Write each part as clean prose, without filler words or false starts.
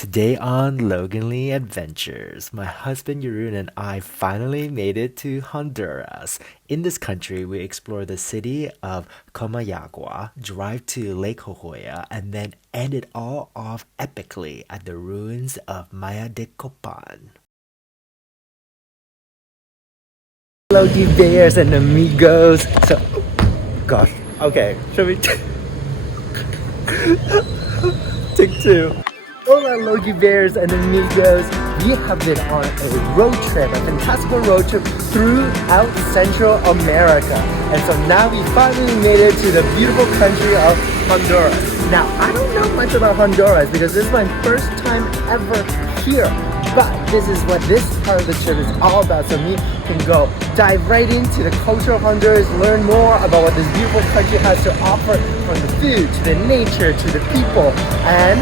Today on Loganly Adventures, my husband Jeroen and I finally made it to Honduras. In this country, we explore the city of Comayagua, drive to Lake Yojoa, and then end it all off epically at the ruins of Maya de Copan. Hello, you bears and amigos. Gosh, okay, should we take two? Hola, Logie Bears and amigos. We have been on a road trip, a fantastical road trip throughout Central America. And so now we finally made it to the beautiful country of Honduras. Now, I don't know much about Honduras because this is my first time ever here. But this is what this part of the trip is all about. So me can go dive right into the culture of Honduras, learn more about what this beautiful country has to offer, from the food to the nature to the people, and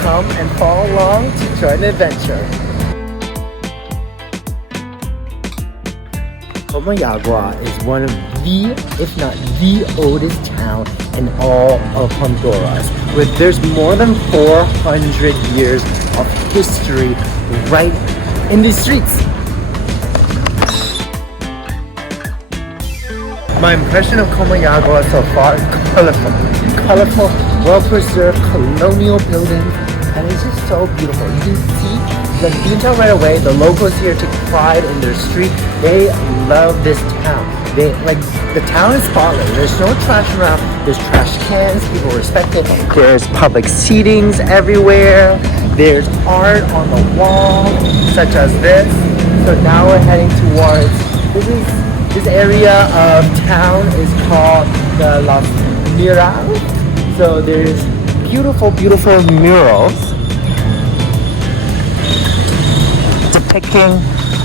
come and follow along to join the adventure. Comayagua is one of the, if not the oldest town in all of Honduras, where there's more than 400 years of history right in these streets. My impression of Comayagua so far is colorful, well-preserved colonial buildings, and it's just so beautiful. You can see, you can tell right away, the locals here take pride in their street. They love this town. The town is spotless. There's no trash around. There's trash cans. People respect it. There's public seatings everywhere. There's art on the wall, such as this. So now we're heading towards, this area of town is called the Los Mural. So there's beautiful murals depicting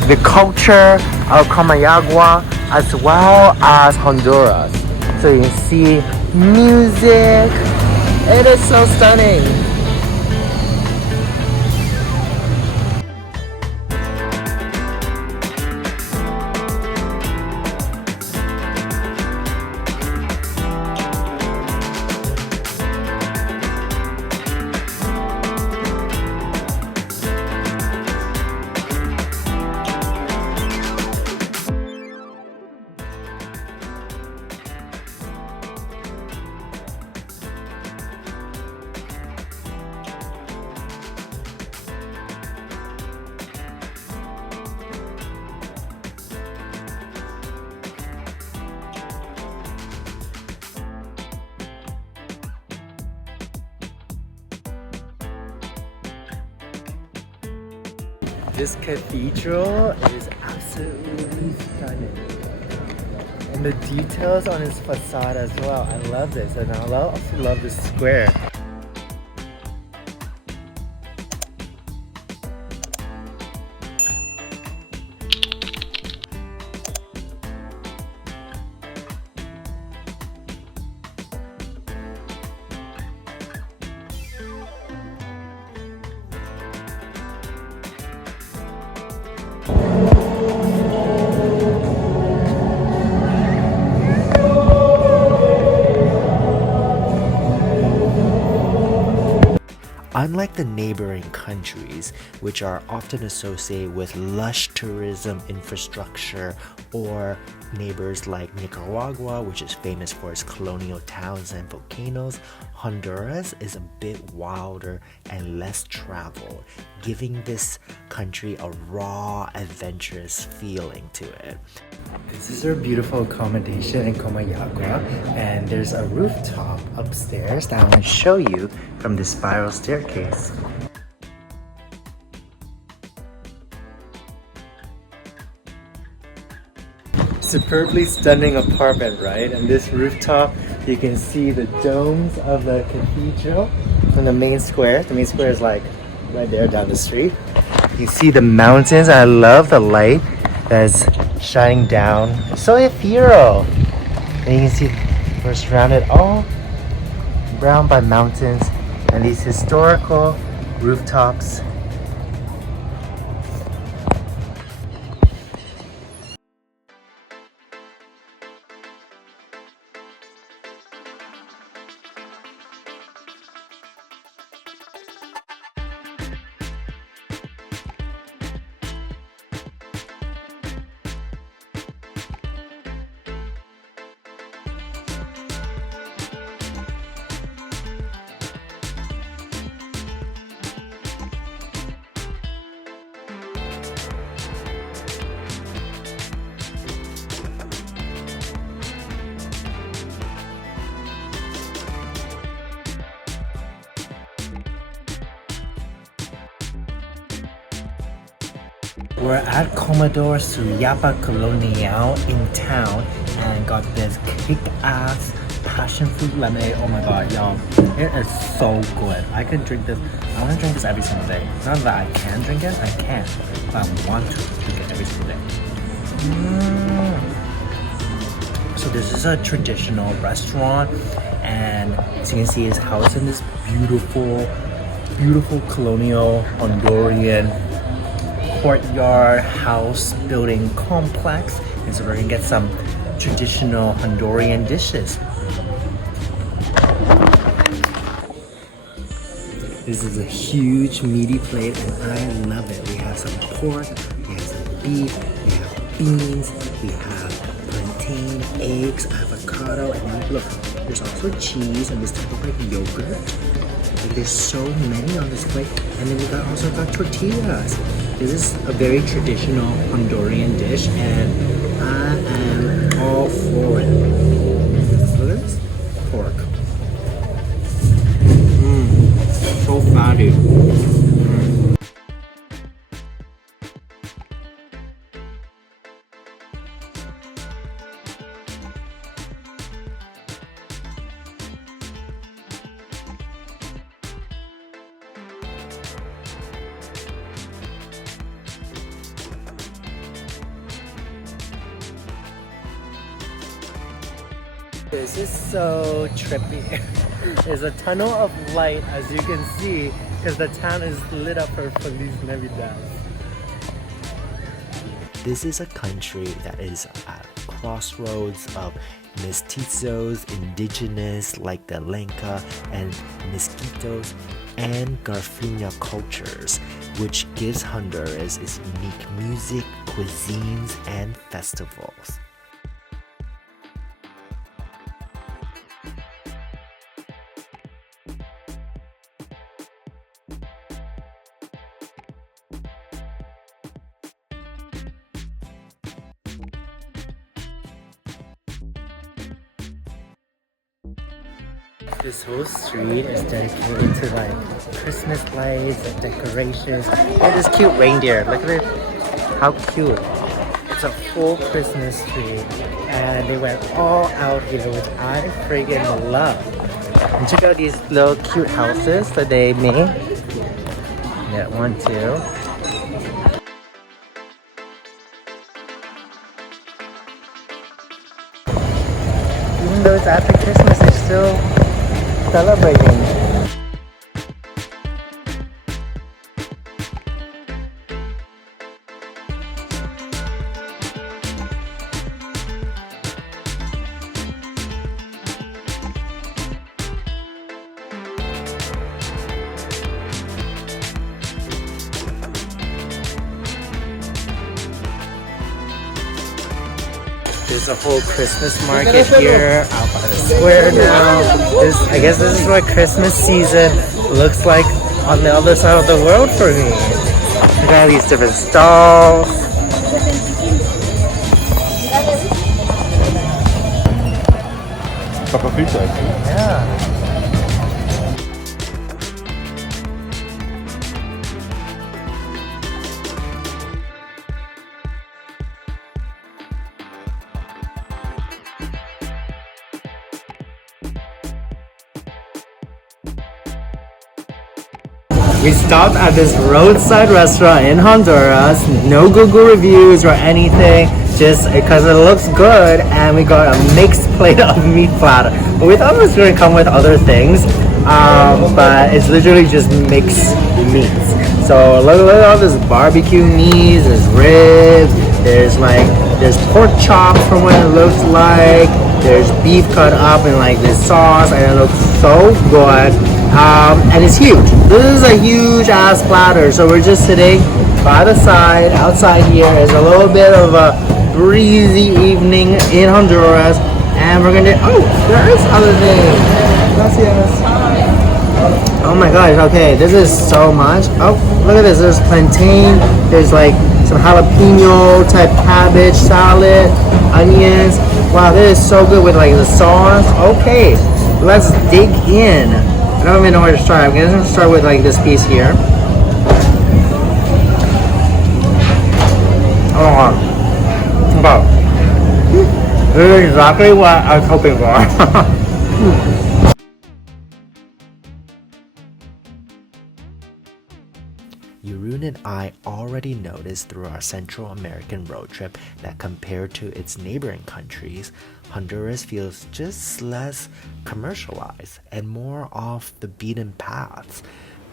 the culture of Comayagua as well as Honduras. So you can see music. It is so stunning. This cathedral is absolutely stunning. And the details on its facade as well. I love this, and I also love this square. Unlike the neighboring countries, which are often associated with lush tourism infrastructure, or neighbors like Nicaragua, which is famous for its colonial towns and volcanoes, Honduras is a bit wilder and less traveled, giving this country a raw, adventurous feeling to it. This is our beautiful accommodation in Comayagua, and there's a rooftop upstairs that I want to show you from this spiral staircase. Superbly stunning apartment, right? And this rooftop, you can see the domes of the cathedral from the main square. The main square is like right there down the street. You see the mountains. I love the light that's shining down. It's so ethereal. And you can see we're surrounded all around by mountains and these historical rooftops. We're at Commodore Suyapa Colonial in town and got this kick-ass passion fruit lemonade. Oh my god, y'all. It is so good. I could drink this. I want to drink this every single day. Not that I can drink it, I can. But I want to drink it every single day. So this is a traditional restaurant, and as you can see, it's housed in this beautiful colonial Honduran courtyard house building complex. And so we're gonna get some traditional Honduran dishes. This is a huge meaty plate and I love it. We have some pork, we have some beef, we have beans, we have plantain, eggs, avocado, and then look, there's also cheese and this type of like yogurt. Like, there's so many on this plate. And then we also got tortillas. This is a very traditional Honduran dish and I am all for it. Look at this pork. So fatty. This is so trippy. There's a tunnel of light, as you can see, because the town is lit up for Feliz Navidad. This is a country that is at crossroads of mestizos, indigenous like the Lenca and Mosquitos, and Garfina cultures, which gives Honduras its unique music, cuisines, and festivals. This whole street is dedicated to like Christmas lights and decorations. Look at this cute reindeer. Look at it. How cute. It's a full Christmas tree. And they went all out here, which I friggin' love. And check out these little cute houses that they made. Yeah, 1, 2. Even though it's after Christmas, they're still celebrating. There's a whole Christmas market here out by the square now. I guess this is what Christmas season looks like on the other side of the world for me. Look at all these different stalls. Yeah. We stopped at this roadside restaurant in Honduras, no Google reviews or anything, just because it looks good, and we got a mixed plate of meat platter. But we thought it was going to come with other things, but it's literally just mixed meats. So look at all this barbecue meats, there's ribs, there's pork chops from what it looks like, there's beef cut up in like this sauce, and it looks so good. And it's huge. This is a huge ass platter. So we're just sitting by the side. Outside here is a little bit of a breezy evening in Honduras, and we're gonna. Oh, there is other things. Gracias. Oh my gosh. Okay, this is so much. Oh, look at this. There's plantain. There's like some jalapeno type cabbage salad, onions. Wow, this is so good with like the sauce. Okay, let's dig in. I don't even know where to start. I'm gonna start with like this piece here. Wow. This is exactly what I was hoping for. Jeroen and I already noticed through our Central American road trip that compared to its neighboring countries, Honduras feels just less commercialized and more off the beaten paths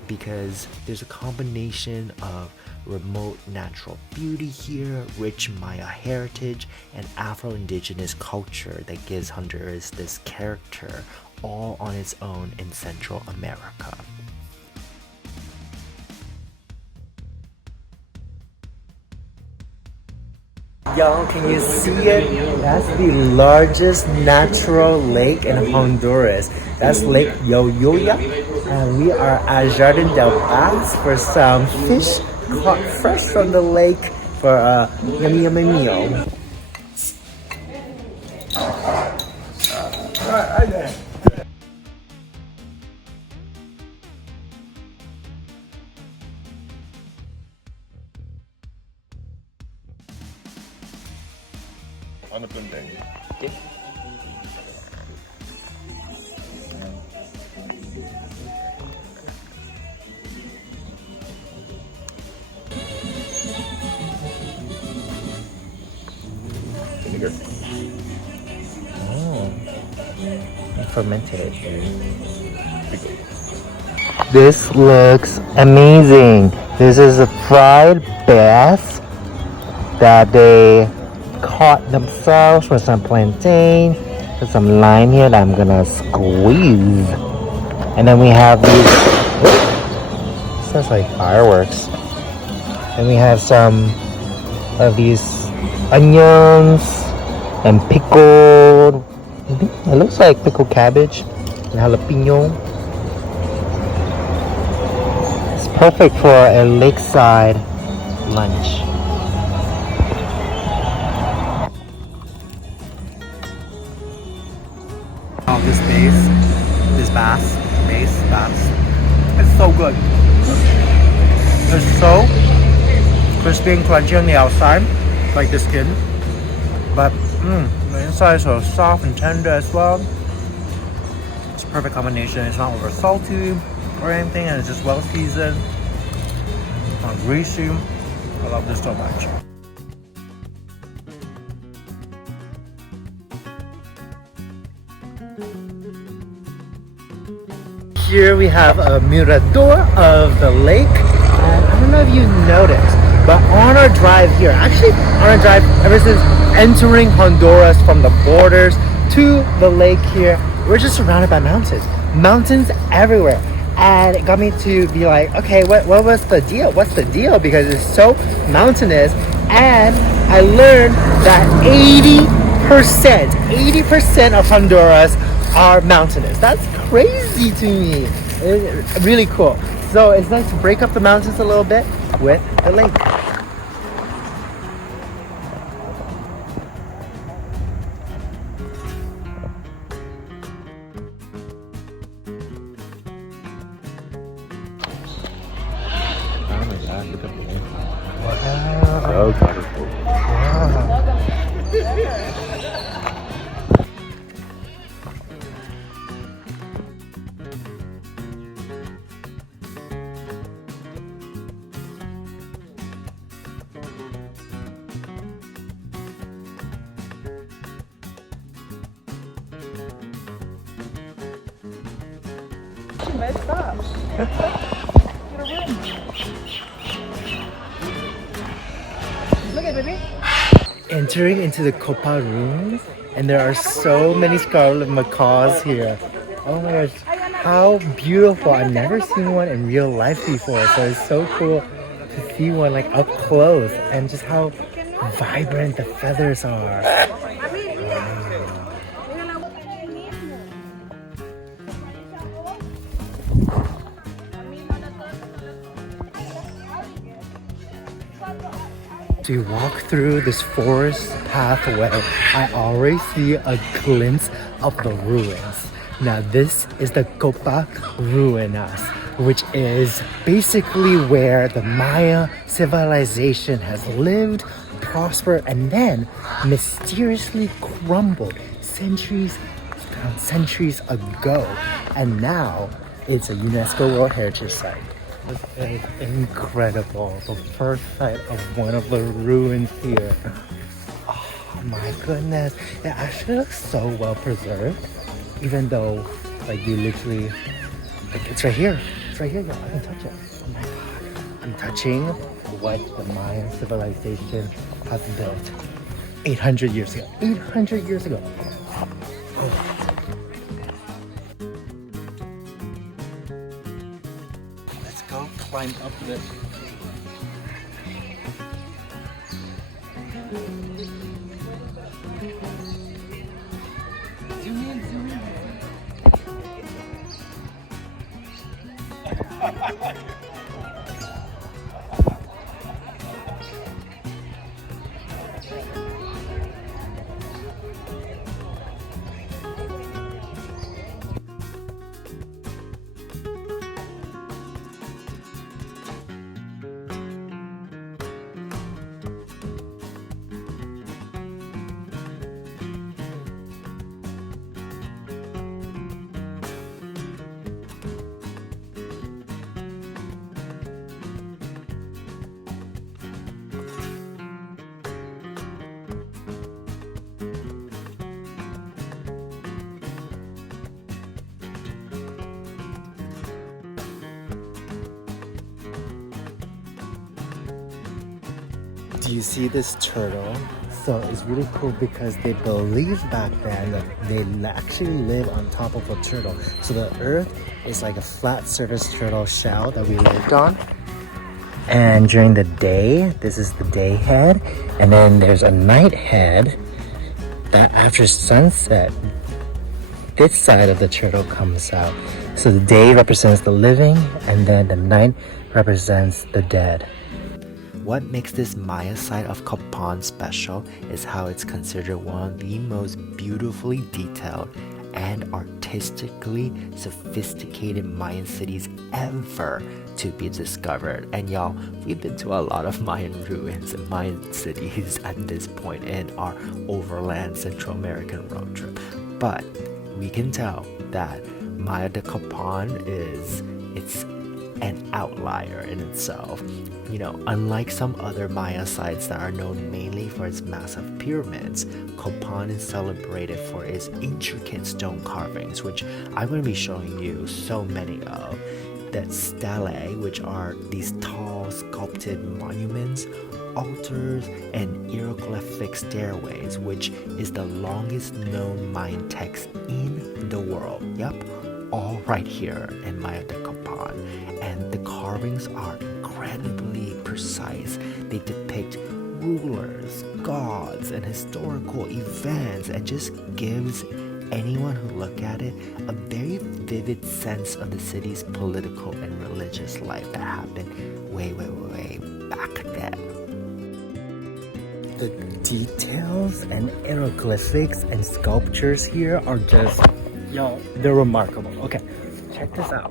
because there's a combination of remote natural beauty here, rich Maya heritage, and Afro-Indigenous culture that gives Honduras this character all on its own in Central America. Y'all, can you see it? That's the largest natural lake in Honduras. That's Lake Yojoa. And we are at Jardin del Paz for some fish caught fresh from the lake for a yummy yummy meal. Ano penting? Vinegar. Oh, fermented. This looks amazing. This is a fried bass that they caught themselves with some plantain. There's some lime here that I'm gonna squeeze. And then we have these, sounds like fireworks. And we have some of these onions and pickled, it looks like pickled cabbage and jalapeno. It's perfect for a lakeside lunch. This bass, it's so good. It's so crispy and crunchy on the outside, like the skin, but the inside is so soft and tender as well. It's a perfect combination. It's not over salty or anything, and it's just well seasoned, not greasy. I love this so much. Here we have a mirador of the lake, and I don't know if you noticed, but on our drive here, actually on our drive ever since entering Honduras from the borders to the lake here, we're just surrounded by mountains everywhere, and it got me to be like, okay, what was the deal? What's the deal? Because it's so mountainous, and I learned that 80% of Honduras are mountainous. That's crazy to me. It's really cool. So it's nice to break up the mountains a little bit with the lake. Oh my god, look at this. Wow. So colorful. Wow. Messed up. Look at baby. Entering into the Copán Ruins, and there are so many scarlet macaws here. Oh my gosh, how beautiful. I've never seen one in real life before, so it's so cool to see one like up close and just how vibrant the feathers are. To walk through this forest pathway, I already see a glimpse of the ruins. Now this is the Copán Ruinas, which is basically where the Maya civilization has lived prospered and then mysteriously crumbled centuries ago. And now it's a UNESCO World Heritage Site. This is incredible. The first site of one of the ruins here. Oh my goodness. It actually looks so well preserved. Even though, like, you literally, like, it's right here. It's right here, y'all. I can touch it. Oh my god. I'm touching what the Mayan civilization has built 800 years ago. 800 years ago. Let's go climb up this. Zoom in, zoom in. Do you see this turtle? So it's really cool because they believed back then that they actually live on top of a turtle. So the earth is like a flat surface turtle shell that we lived on. And during the day, this is the day head. And then there's a night head that after sunset, this side of the turtle comes out. So the day represents the living and then the night represents the dead. What makes this Maya site of Copán special is how it's considered one of the most beautifully detailed and artistically sophisticated Mayan cities ever to be discovered. And y'all, we've been to a lot of Mayan ruins and Mayan cities at this point in our overland Central American road trip. But we can tell that Maya de Copán it's an outlier in itself. You know, unlike some other Maya sites that are known mainly for its massive pyramids, Copán is celebrated for its intricate stone carvings, which I'm going to be showing you so many of. The stelae, which are these tall sculpted monuments, altars, and hieroglyphic stairways, which is the longest known Mayan text in the world. Yep, all right here in Maya de Copán. And the carvings are incredibly precise. They depict rulers, gods, and historical events, and just gives anyone who look at it a very vivid sense of the city's political and religious life that happened way back then. The details and hieroglyphics and sculptures here are just, yo, they're remarkable. Okay, check this out.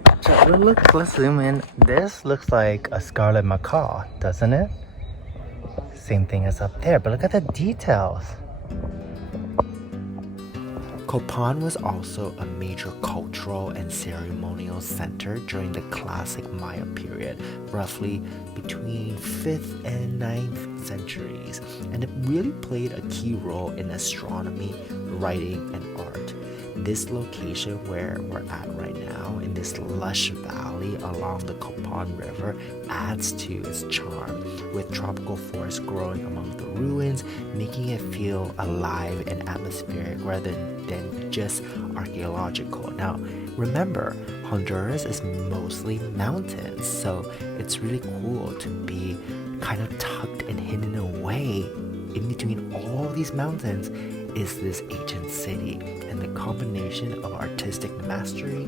Let's zoom in. This looks like a scarlet macaw, doesn't it? Same thing as up there, but look at the details. Copán was also a major cultural and ceremonial center during the classic Maya period, roughly between 5th and 9th centuries, and it really played a key role in astronomy, writing, and art. This location where we're at right now, in this lush valley along the Copán River, adds to its charm, with tropical forests growing among the ruins, making it feel alive and atmospheric rather than just archaeological. Now, remember, Honduras is mostly mountains, so it's really cool to be kind of tucked and hidden away in between all these mountains is this ancient city, and the combination of artistic mastery,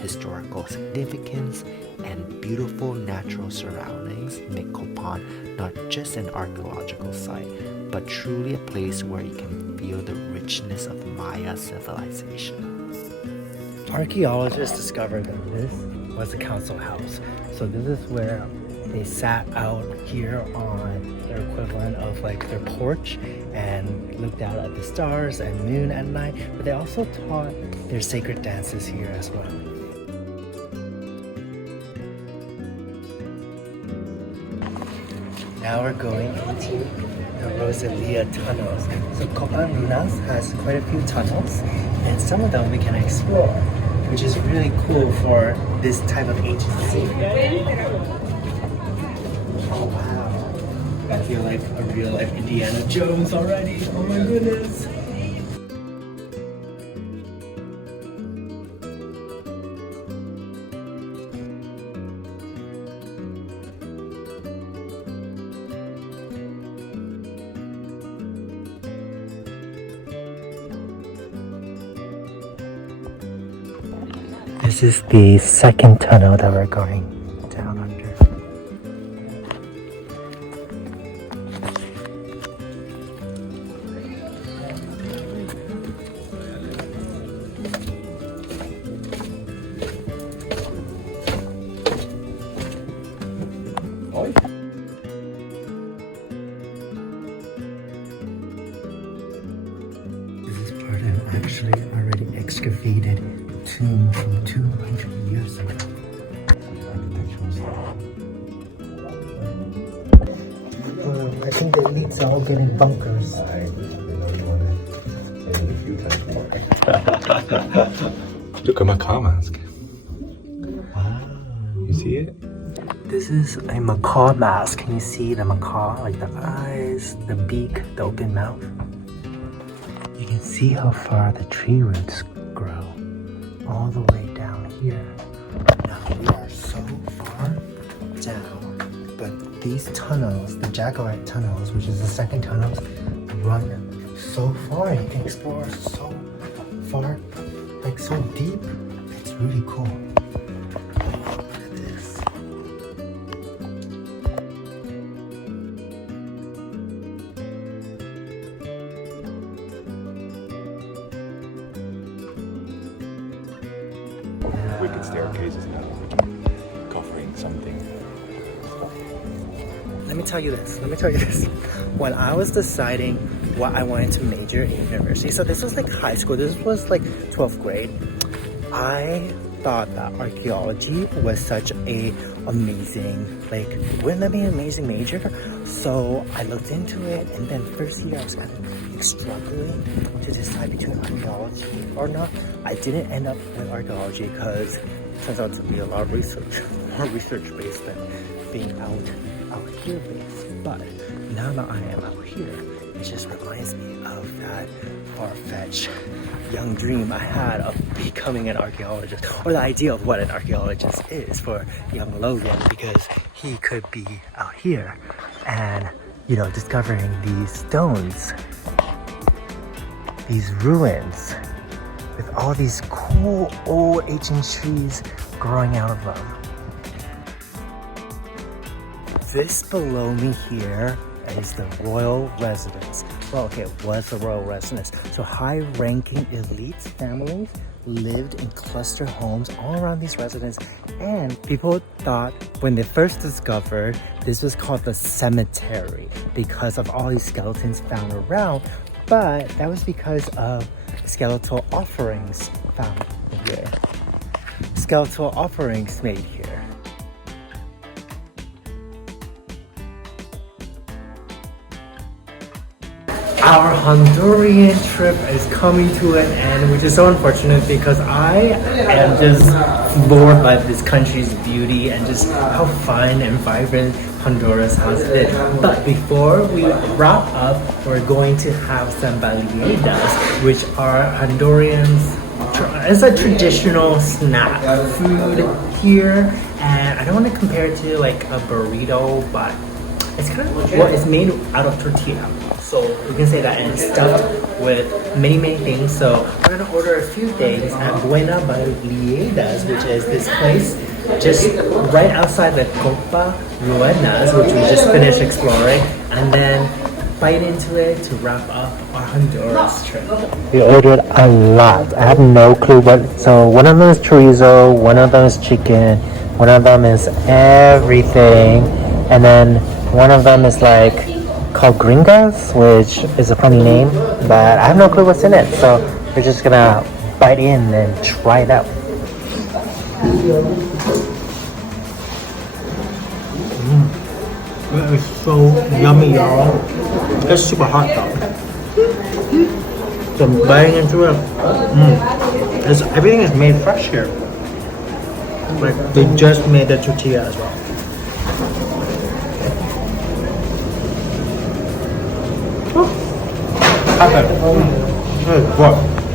historical significance, and beautiful natural surroundings make Copán not just an archaeological site, but truly a place where you can feel the richness of Maya civilization. Archaeologists discovered that this was a council house. So this is where They sat out here on their equivalent of like their porch and looked out at the stars and moon at night, but they also taught their sacred dances here as well. Now we're going into the Rosalia tunnels. So Copán Ruins has quite a few tunnels, and some of them we can explore, which is really cool for this type of agency. Oh wow, I feel like a real life Indiana Jones already. Oh my goodness. This is the second tunnel that we're going down under. This is part of actually already excavated tomb from 200 years ago. I think the elites are all getting bunkers. Look at my car mask. Wow. You see it? This is a macaw mask. Can you see the macaw? Like the eyes, the beak, the open mouth. You can see how far the tree roots grow. All the way down here. Now we are so far down, but these tunnels, the Jaguar tunnels, which is the second tunnels, run so far. You can explore so far, like so deep. It's really cool. Look at this. Wicked staircases now, covering something. Let me tell you this. When I was deciding what I wanted to major in university, so this was like high school, this was like 12th grade, I thought that archaeology was such a amazing, like, wouldn't that be an amazing major? So I looked into it, and then first year I was kind of like struggling to decide between archaeology or not. I didn't end up with archaeology because it turns out to be a lot of research, more research based than being out here based. But now that I am out here, it just reminds me of that far-fetched young dream I had of becoming an archaeologist, or the idea of what an archaeologist is for young Logan, because he could be out here and, you know, discovering these stones, these ruins with all these cool old ancient trees growing out of them. This below me here is the royal residence. Well, okay, it was the royal residence. So high-ranking elite families lived in cluster homes all around these residences. And people thought when they first discovered, this was called the cemetery because of all these skeletons found around. But that was because of skeletal offerings found here. Skeletal offerings made here. Our Honduran trip is coming to an end, which is so unfortunate because I am just floored by this country's beauty and just how fun and vibrant Honduras has been. But before we wrap up, we're going to have some baleadas, which are Hondurans. It's a traditional snack food here, and I don't want to compare it to like a burrito, but it's kind of, well, it's made out of tortilla. So we can say that, and it's stuffed with many things. So we're gonna order a few things at Buena Baleadas, which is this place just right outside the Copa Ruinas, which we just finished exploring, and then bite into it to wrap up our Honduras trip. We ordered a lot. I have no clue what. So one of them is chorizo, one of them is chicken, One of them is everything, and then one of them is like called gringas, which is a funny name, but I have no clue what's in it. So we're just gonna bite in and try it out. That is so yummy, y'all. It's super hot though. So I'm biting into it. Everything is made fresh here. Like they just made the tortilla as well. Perfect. Good.